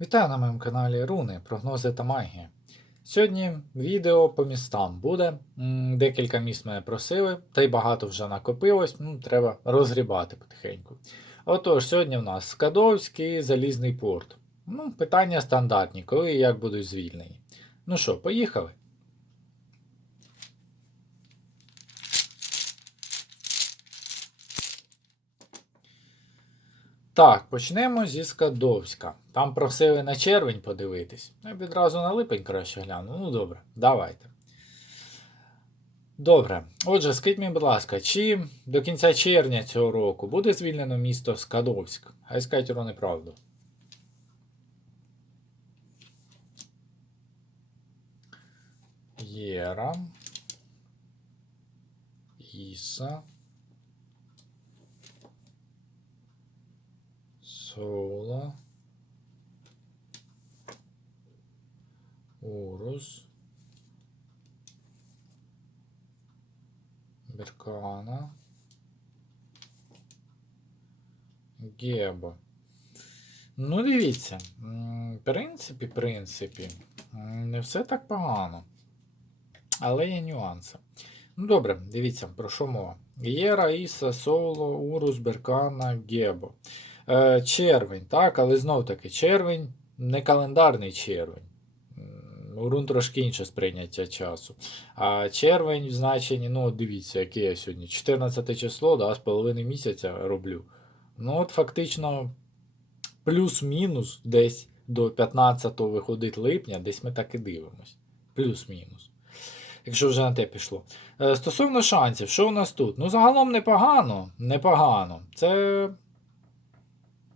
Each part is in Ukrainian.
Вітаю на моєму каналі Руни, прогнози та магія. Сьогодні відео по містам буде. Декілька міст мене просили, та й багато вже накопилось, ну, треба розгрібати потихеньку. Отож, сьогодні в нас Скадовський Залізний порт. Ну, питання стандартні, коли і як будуть звільнені. Ну що, поїхали? Так, почнемо зі Скадовська. Там просили на червень подивитись. Я відразу на липень краще гляну. Ну добре, давайте. Добре. Отже, скажіть мені, будь ласка, чи до кінця червня цього року буде звільнено місто Скадовськ? Хай скажуть про неправду. Єра. Іса. Сола. Урус. Беркана. Геба. Ну, дивіться. В принципі, в принципі, не все так погано. Але є нюанси. Ну, добре, дивіться, про що мова. Єра, Іса, Соло, Урус, Беркана, Гебо. Е, червень, так, але знов таки червень не календарний червень. Рун трошки інше сприйняття часу. А червень в значенні, ну, дивіться, яке я сьогодні. 14 число, да, з половини місяця роблю. Ну, от фактично, плюс-мінус десь до 15 виходить липня, десь ми так і дивимось. Плюс-мінус. Якщо вже на те пішло. Е, Стосовно шансів, що у нас тут? Ну, загалом непогано. Непогано. Це.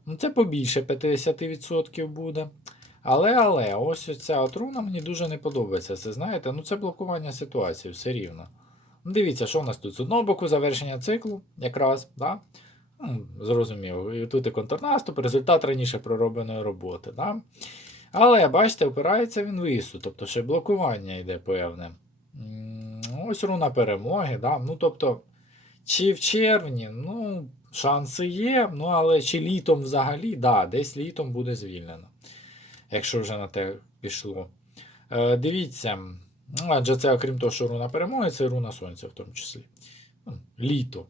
Ну, це побільше 50% буде. Але, але, ось ця от руна мені дуже не подобається. Це знаєте, ну це блокування ситуації, все рівно. Ну, Дивіться, що у нас тут? З одного боку завершення циклу, якраз, да? ну, зрозуміло. І тут і контрнаступ, результат раніше проробленої роботи. Да? Але, бачите, опирається він в тобто ще блокування йде певне. Ось руна перемоги. Да? Ну, тобто, чи в червні, ну, шанси є, ну, але чи літом взагалі, да, десь літом буде звільнено. Якщо вже на те пішло. Е, дивіться, ну, адже це, окрім того, що руна перемоги, це руна сонця в тому числі. Ну, літо.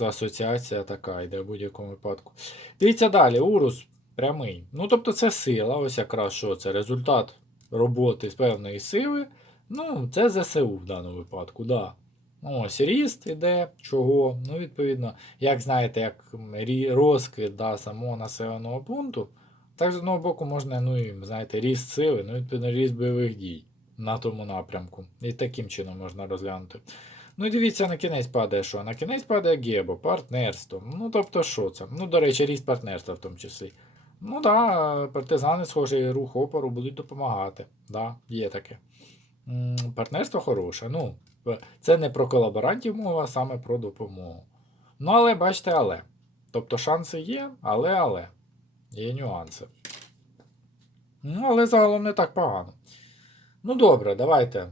Асоціація така йде в будь-якому випадку. Дивіться далі, урус прямий. Ну, тобто, це сила, ось якраз що це результат роботи з певної сили. Ну, це ЗСУ в даному випадку, да. Ось ріст іде, чого. Ну, відповідно, як знаєте, як розквіт да, самого населеного пункту, так з одного боку можна, ну і знаєте, ріст сили, ну, відповідно, ріст бойових дій на тому напрямку. І таким чином можна розглянути. Ну і дивіться, на кінець падає що? На кінець падає Гебо, партнерство. Ну, тобто, що це? Ну, до речі, ріст партнерства в тому числі. Ну да, партизани, схожий рух опору будуть допомагати. Да, є таке. Партнерство хороше. Ну, це не про колаборантів мова, а саме про допомогу. Ну, але бачите, але. Тобто шанси є, але але. Є нюанси. Ну, але загалом не так погано. Ну, добре, давайте.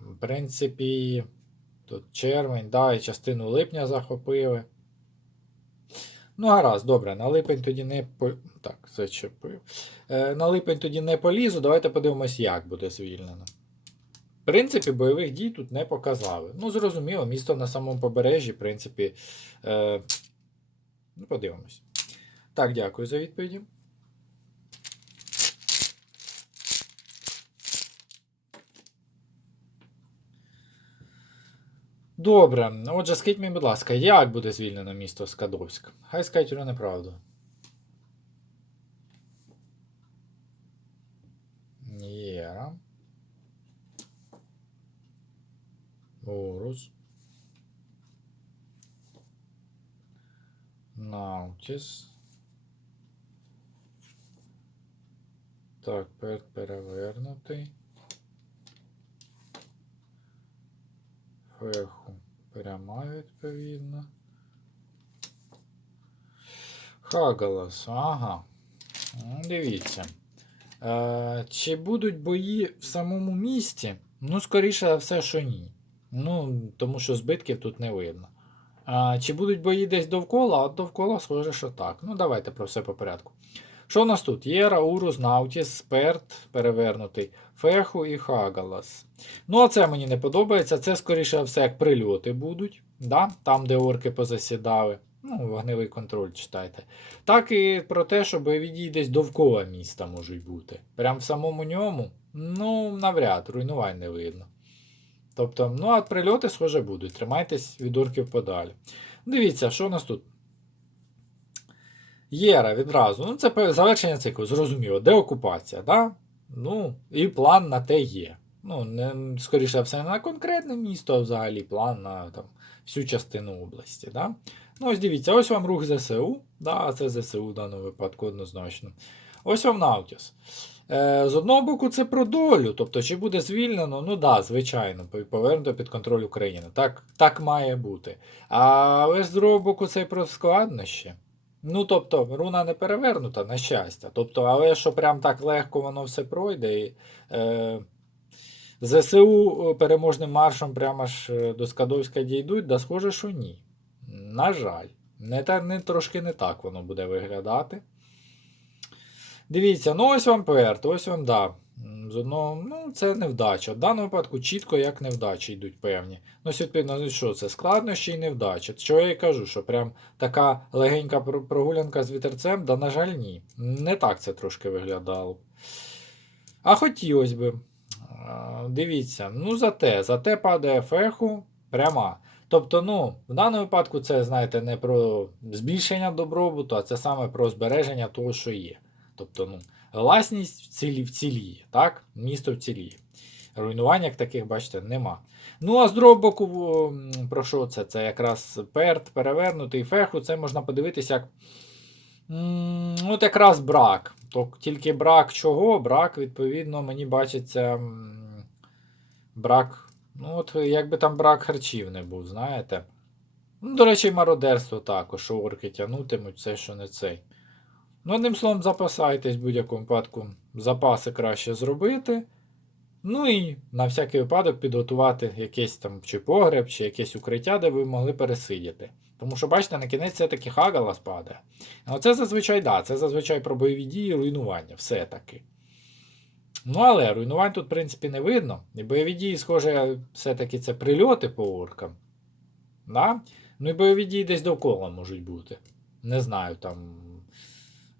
В принципі, тут червень, да, і частину липня захопили. Ну, гаразд, добре, на липень тоді не по... Так, зачепив. Е, на липень тоді не полізу. Давайте подивимось, як буде звільнено. В принципі, бойових дій тут не показали. Ну, зрозуміло, місто на самому побережжі, в принципі. Е... Ну, подивимось. Так, дякую за відповіді. Добре. Отже, скажіть мені, будь ласка, як буде звільнено місто Скадовськ? Хай скажуть про неправду. Єра. Орус. Наутіс. Так, пер перевернутий. Феху пряма відповідно. Хагалас, ага. Дивіться. Е, чи будуть бої в самому місті? Ну, скоріше за все, що ні. Ну, тому що збитків тут не видно. А, чи будуть бої десь довкола? От довкола, схоже, що так. Ну, давайте про все по порядку. Що у нас тут? Єра, Урус, Наутіс, Сперт, перевернутий, Феху і Хагалас. Ну, а це мені не подобається. Це, скоріше все, як прильоти будуть. Да? Там, де орки позасідали. Ну, вогневий контроль читайте. Так і про те, що бойові десь довкола міста можуть бути. Прям в самому ньому, ну, навряд, руйнувань не видно. Тобто, ну, а прильоти, схоже, будуть. Тримайтесь від орків подалі. Дивіться, що у нас тут? Єра відразу. Ну, це завершення циклу, зрозуміло. Деокупація, да? Ну, і план на те є. Ну, не, скоріше все, не на конкретне місто, а взагалі план на там, всю частину області. Да? Ну, ось дивіться, ось вам рух ЗСУ. Да, це ЗСУ в даному випадку однозначно. Ось вам Наутіс. Е, з одного боку, це про долю. Тобто, чи буде звільнено? Ну да, звичайно, повернуто під контроль України. Так, так має бути. Але з другого боку, це і про складнощі. Ну, тобто, руна не перевернута, на щастя. Тобто, але що прям так легко воно все пройде. І, е, ЗСУ е, переможним маршем прямо ж е, до Скадовська дійдуть, да схоже, що ні. На жаль, не, та, не, трошки не так воно буде виглядати. Дивіться, ну ось вам ПРТ, ось вам да. З одного, ну, це невдача. В даному випадку чітко як невдачі йдуть певні. Ну, відповідно, ну, що це? Складнощі і невдача. Що я і кажу, що прям така легенька прогулянка з вітерцем, да, на жаль, ні. Не так це трошки виглядало. А хотілося би. Дивіться, ну зате, зате падає феху пряма. Тобто, ну, в даному випадку це, знаєте, не про збільшення добробуту, а це саме про збереження того, що є. Тобто, ну, власність в цілі вціліє, так? Місто вціліє. Руйнувань як таких, бачите, нема. Ну, а з другого боку, про що це? Це якраз перт, перевернутий феху, це можна подивитися як. От якраз брак. Тільки брак чого? Брак, відповідно, мені бачиться. Брак. Ну, от якби там брак харчів не був, знаєте. Ну, до речі, мародерство також, що орки тягнутимуть, це що не цей. Ну, одним словом, запасайтесь в будь-якому випадку. Запаси краще зробити. Ну і на всякий випадок підготувати якийсь там чи погреб, чи якесь укриття, де ви могли пересидіти. Тому що, бачите, на кінець все-таки Хагала спадає. А це зазвичай, да, це зазвичай про бойові дії, руйнування, все-таки. Ну, але руйнувань тут, в принципі, не видно. І бойові дії, схоже, все-таки це прильоти по оркам. Да? Ну і бойові дії десь довкола можуть бути. Не знаю, там.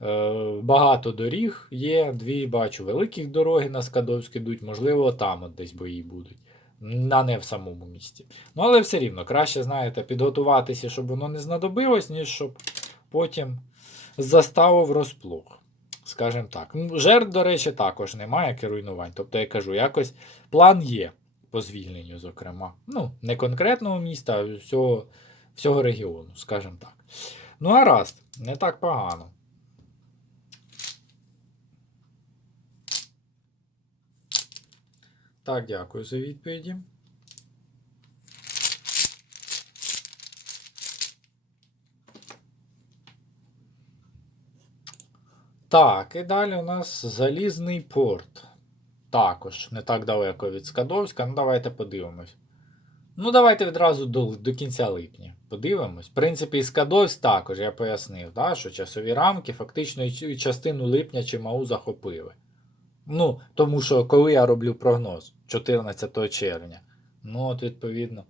Е, багато доріг є, дві бачу великих дороги на Скадовськ ідуть, можливо, там от десь бої будуть. На не в самому місті. Ну, але все рівно, краще, знаєте, підготуватися, щоб воно не знадобилось, ніж щоб потім заставив розплох. Скажімо так. Жертв, до речі, також немає керуйнувань. Тобто, я кажу, якось план є по звільненню, зокрема. Ну, не конкретного міста, а всього, всього регіону, скажімо так. Ну, гаразд, не так погано. Так, дякую за відповіді. Так, і далі у нас залізний порт. Також не так далеко від Скадовська. Ну, давайте подивимось. Ну, давайте відразу до, до кінця липня. Подивимось. В принципі, і Скадовськ також, я пояснив, да, що часові рамки фактично і частину липня Чимау захопили. Ну, тому що коли я роблю прогноз 14 червня. Ну, от, відповідно.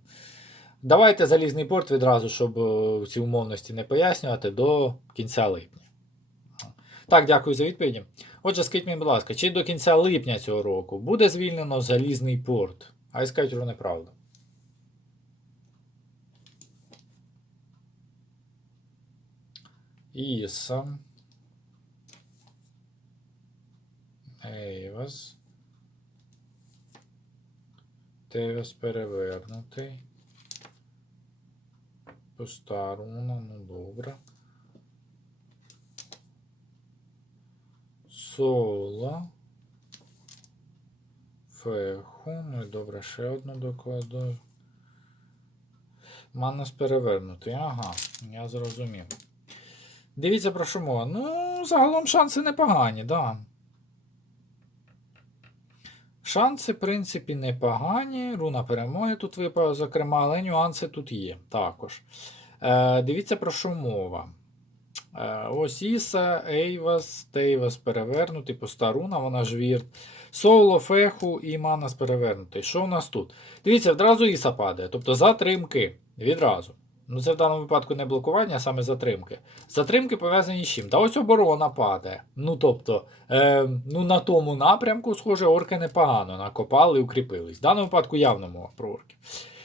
Давайте залізний порт відразу, щоб е, ці умовності не пояснювати, до кінця липня. Так, дякую за відповіді. Отже, скажіть мені, будь ласка, чи до кінця липня цього року буде звільнено залізний порт? А й скажуть, що неправда. Іса. Ейвас. Тевес перевернутий. Пуста руна, ну добре. Соло. Феху. Ну і добре, ще одну докладу. Манус перевернутий. Ага, я зрозумів. Дивіться про що мова. Ну, загалом шанси непогані, да. Шанси, в принципі, непогані. Руна перемоги тут випала, зокрема, але нюанси тут є також. Е, дивіться про що мова. Е, Ось Іса, Ейвас, Тейвас перевернутий, Постаруна, вона ж вірт. Соло, Феху і Манас перевернутий. Що у нас тут? Дивіться, одразу Іса падає, тобто затримки. Відразу. Ну, це в даному випадку не блокування, а саме затримки. Затримки пов'язані з чим? Та ось оборона падає. Ну, тобто, е, ну, на тому напрямку, схоже, орки непогано накопали і укріпились. В даному випадку явно мова про орків.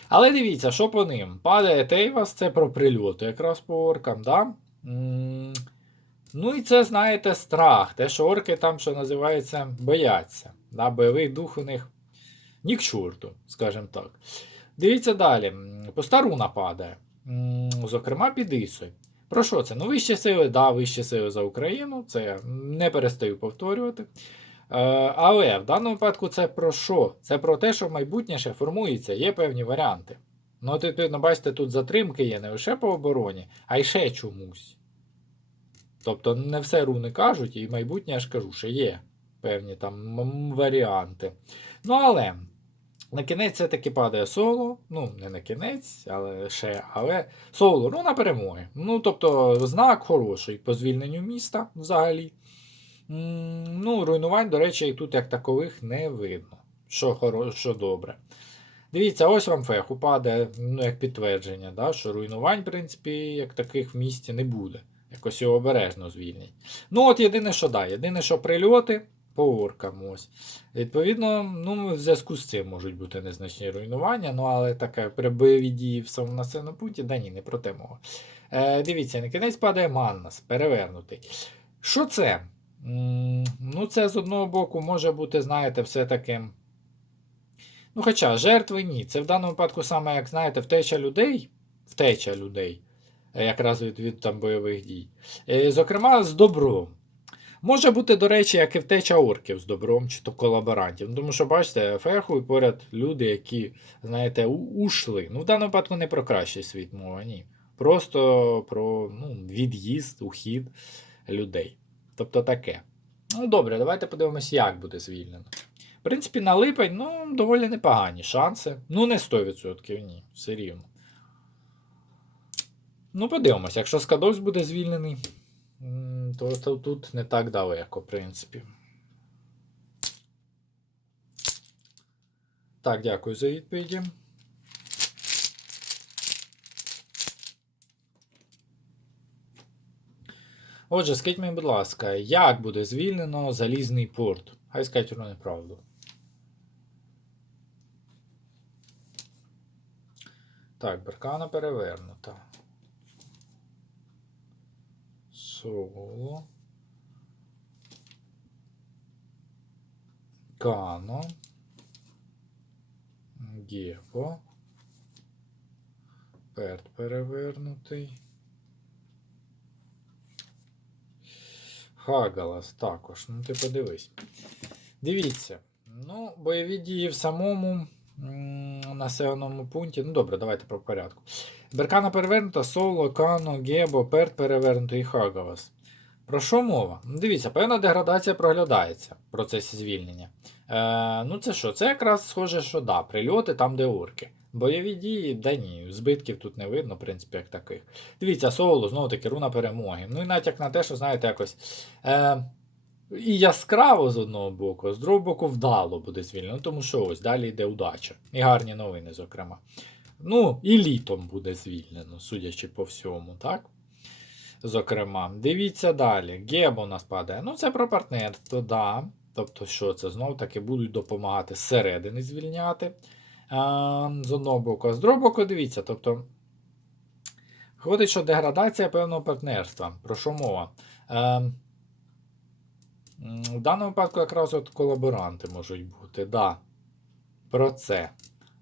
Але дивіться, що по ним? Падає Тейвас, це про прильоти якраз по оркам, да? М, Ну і це, знаєте, страх. Те, що орки там, що називається, бояться. Да? Бойовий дух у них ні к чорту, скажімо так. Дивіться далі. М, Постаруна падає. Зокрема, під Ісою. Про що це? Ну, вищі сили, да, вищі сили за Україну, це я не перестаю повторювати. Е, але в даному випадку це про що? Це про те, що майбутнє ще формується, є певні варіанти. Ну, от, відповідно, бачите, тут затримки є не лише по обороні, а й ще чомусь. Тобто не все руни кажуть, і майбутнє я ж кажу, що є певні там варіанти. Ну, але на кінець все-таки падає соло. Ну, не на кінець, але ще, але соло, ну, на перемоги. Ну, тобто, знак хороший по звільненню міста взагалі. Ну, руйнувань, до речі, тут як такових не видно. Що, хоро... що добре. Дивіться, ось вам феху падає, ну, як підтвердження, да, що руйнувань, в принципі, як таких в місті не буде. Якось його обережно звільнять. Ну, от єдине, що да, єдине, що прильоти по оркам ось. Відповідно, ну, в зв'язку з цим можуть бути незначні руйнування, ну, але таке при бойові дії в самому населеному пункті, да ні, не про те мова. Е, дивіться, на кінець падає Маннас, перевернутий. Що це? М, Ну, це з одного боку може бути, знаєте, все-таки. Ну, хоча жертви ні. Це в даному випадку саме, як знаєте, втеча людей, втеча людей, якраз від, від там, бойових дій. Е, Зокрема, з добром. Може бути, до речі, як і втеча орків з добром чи то колаборантів. Ну, Тому що, бачите, феху і поряд люди, які, знаєте, ушли. Ну, в даному випадку не про кращий світ мова, ні. Просто про ну, від'їзд, ухід людей. Тобто таке. Ну, добре, давайте подивимось, як буде звільнено. В принципі, на липень, ну, доволі непогані шанси. Ну, не 100%, ні, все рівно. Ну, подивимось, якщо Скадовсь буде звільнений, то, то тут не так далеко, в принципі. Так, дякую за відповіді. Отже, скажіть мені, будь ласка, як буде звільнено залізний порт? Хай скажуть воно неправду. Так, беркана перевернута. Соло. Кано. Гєво. Перт перевернутий. Хагалас також. Ну ти подивись. Дивіться. Ну, бойові дії в самому населеному пункті. Ну добре, давайте по порядку. Беркана перевернута, Соло, Кано, Гебо, Перт перевернутий і Хагалас. Про що мова? Дивіться, певна деградація проглядається в процесі звільнення. Е, ну це що? Це якраз схоже, що да, прильоти там, де орки. Бойові дії, да ні, збитків тут не видно, в принципі, як таких. Дивіться, соло, знову таки, руна перемоги. Ну і натяк на те, що, знаєте, якось. Е, і яскраво з одного боку, з другого боку, вдало буде звільнено. Тому що ось далі йде удача. І гарні новини, зокрема. Ну, і літом буде звільнено, судячи по всьому, так? Зокрема, дивіться далі. Гебо у нас падає. Ну, це про партнерство, да. Тобто, що це? Знову таки будуть допомагати зсередини звільняти. А, з одного боку, а з другого боку, дивіться, тобто. Виходить, що деградація певного партнерства. Про що мова? Е, м, в даному випадку якраз от колаборанти можуть бути. Да. Про це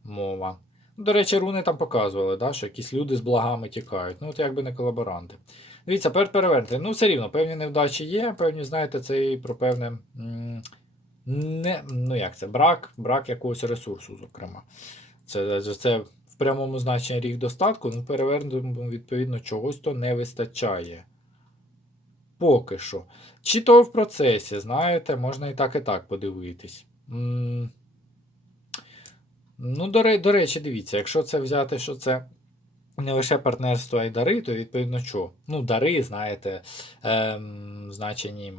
мова. До речі, руни там показували, да, що якісь люди з благами тікають. Ну, от якби не колаборанти. Дивіться, перевернути. Ну, все рівно, певні невдачі є, певні, знаєте, це і про певне. Не, ну як це, брак, брак якогось ресурсу, зокрема. Це, це, в прямому значенні рік достатку, ну, перевернутому, відповідно, чогось то не вистачає. Поки що. Чи то в процесі, знаєте, можна і так, і так подивитись. Ну, до, до речі, дивіться, якщо це взяти, що це не лише партнерство, а й дари, то відповідно що? Ну, дари, знаєте, ем, значені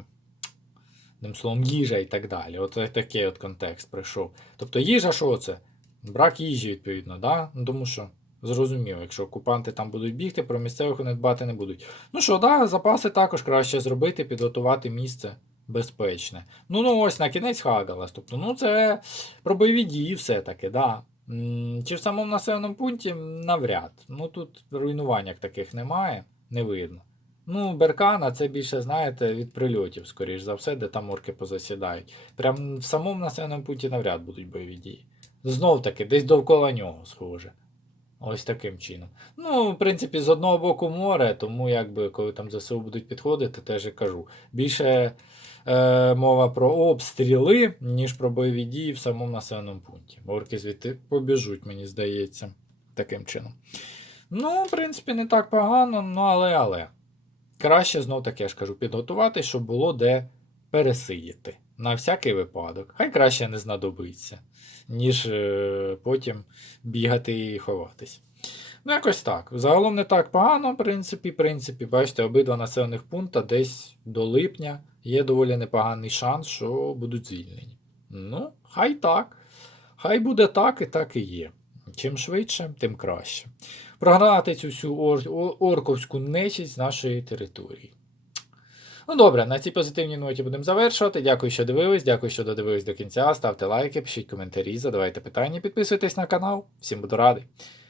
одним словом, їжа і так далі. От такий от контекст прийшов. Тобто їжа, що це? Брак їжі, відповідно, да? Ну, тому що зрозуміло, якщо окупанти там будуть бігти, про місцевих вони дбати не будуть. Ну що, да, запаси також краще зробити, підготувати місце безпечне. Ну, ну ось на кінець Хагалас. Тобто, ну це про бойові дії все-таки, да. Чи в самому населеному пункті навряд. Ну тут руйнувань таких немає, не видно. Ну, Беркана це більше, знаєте, від прильотів, скоріш за все, де там орки позасідають. Прям в самому населеному пункті навряд будуть бойові дії. Знов таки, десь довкола нього, схоже. Ось таким чином. Ну, в принципі, з одного боку море, тому якби, коли там ЗСУ будуть підходити, теж і кажу. Більше е, мова про обстріли, ніж про бойові дії в самому населеному пункті. Орки звідти побіжуть, мені здається, таким чином. Ну, в принципі, не так погано, ну але але. Краще знов таки, я ж кажу, підготувати, щоб було де пересидіти. На всякий випадок. Хай краще не знадобиться, ніж е, потім бігати і ховатись. Ну, якось так. Загалом не так погано, в принципі. В принципі, бачите, обидва населених пункта десь до липня є доволі непоганий шанс, що будуть звільнені. Ну, хай так. Хай буде так і так і є. Чим швидше, тим краще. Прогнати цю всю ор- орковську нечість з нашої території. Ну добре, на цій позитивній ноті будемо завершувати. Дякую, що дивились, дякую, що додивились до кінця. Ставте лайки, пишіть коментарі, задавайте питання, підписуйтесь на канал. Всім буду радий.